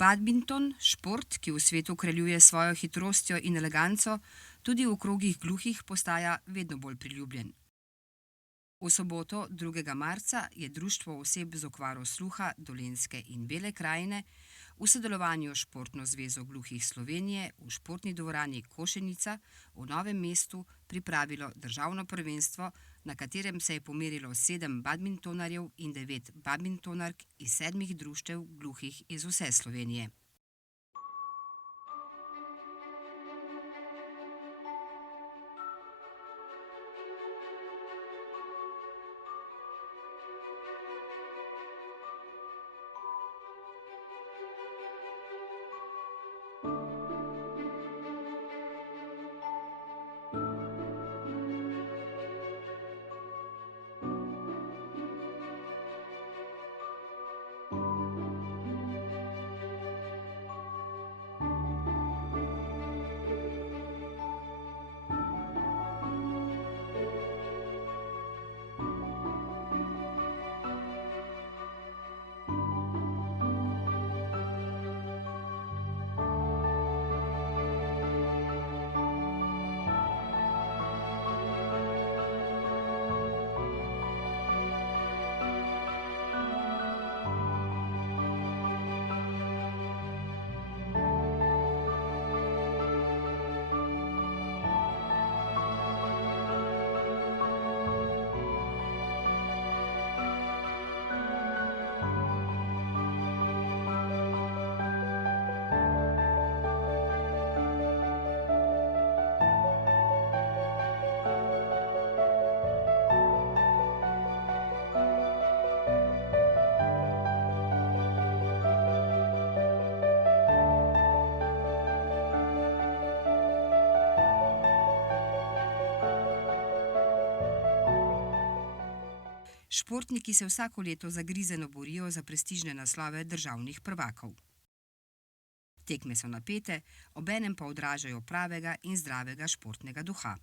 Badminton, šport, ki v svetu kraljuje s svojo hitrostjo in eleganco, tudi v krogih gluhih postaja vedno bolj priljubljen. V soboto, 2. marca, je Društvo oseb z okvaro sluha Dolenjske in Bele krajine v sodelovanju s Športno zvezo gluhih Slovenije v športni dvorani Košenica v Novem mestu pripravilo državno prvenstvo, na katerem se je pomerilo 7 badmintonarjev in 9 badmintonark iz 7 društev gluhih iz vse Slovenije. Športniki se vsako leto zagrizeno borijo za prestižne naslove državnih prvakov. Tekme so napete, obenem pa odražajo pravega in zdravega športnega duha.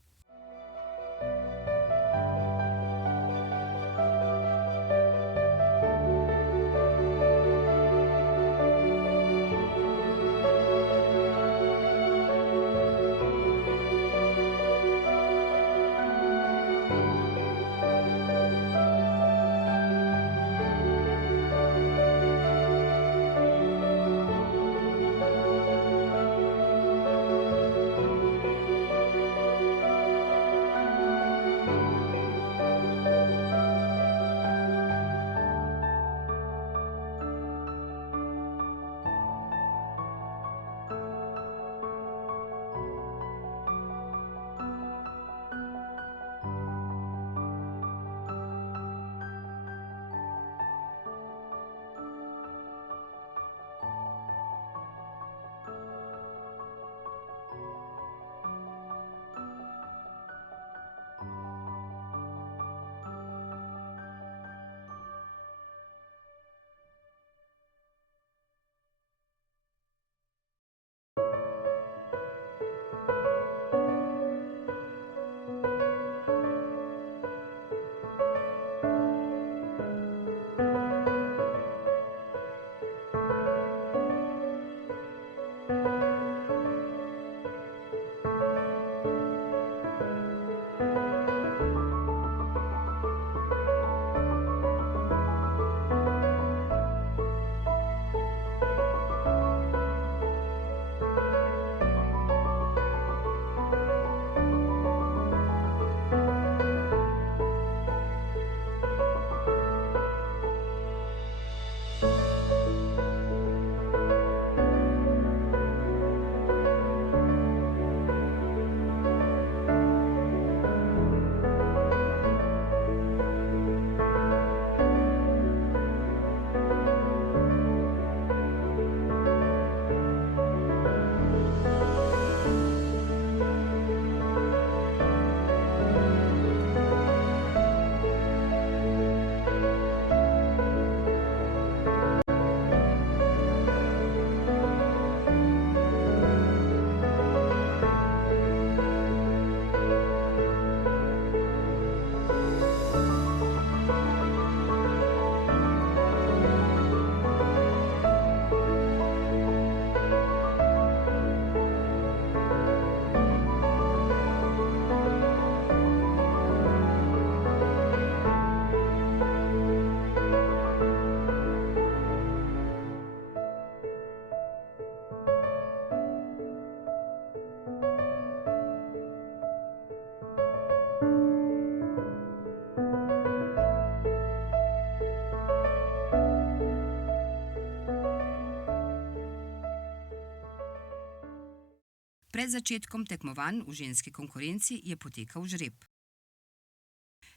Pred začetkom tekmovanj v ženski konkurenci je potekal žreb.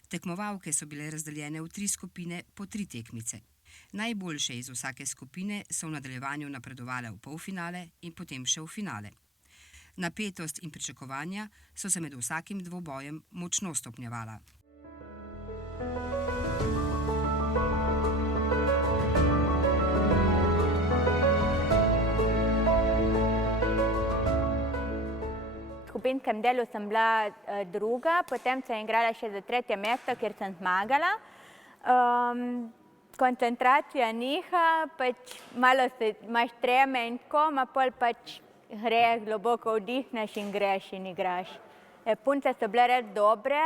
Tekmovalke so bile razdeljene v 3 skupine po 3 tekmice. Najboljše iz vsake skupine so v nadaljevanju napredovale v polfinale in potem še v finale. Napetost in pričakovanja so se med vsakim dvobojem močno stopnjevala. V skupinskem delu sem bila druga, potem sem igrala še za 3. mesto, kjer sem zmagala. Koncentracija niha, pač malo imaš treme in tako, pol pač greš, globoko vdihneš in greš in igraš. Punce so bile res dobre.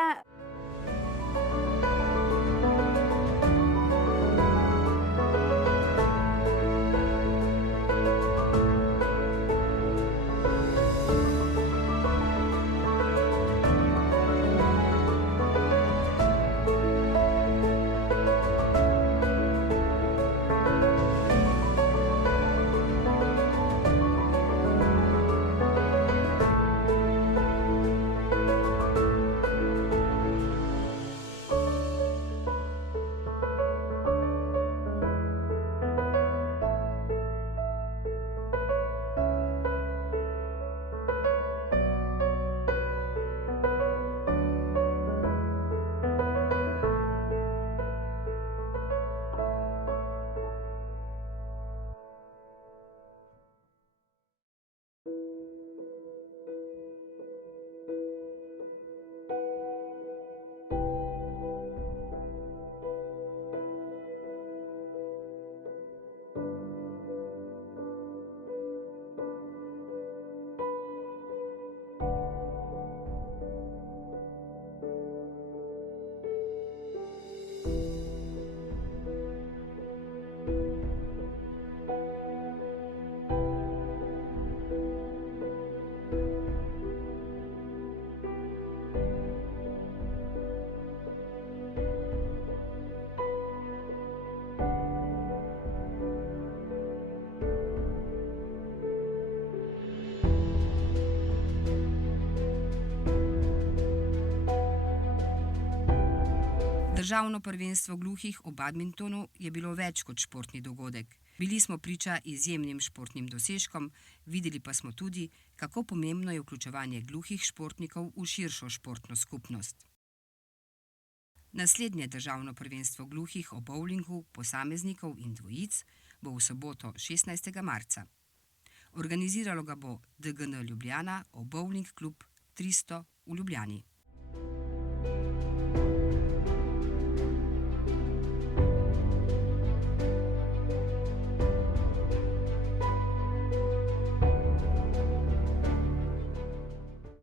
Državno prvenstvo gluhih v badmintonu je bilo več kot športni dogodek. Bili smo priča izjemnim športnim dosežkom, videli pa smo tudi, kako pomembno je vključevanje gluhih športnikov v širšo športno skupnost. Naslednje državno prvenstvo gluhih o bowlingu, posameznikov in dvojic bo v soboto 16. marca. Organiziralo ga bo DGN Ljubljana, Bowling klub 300 v Ljubljani.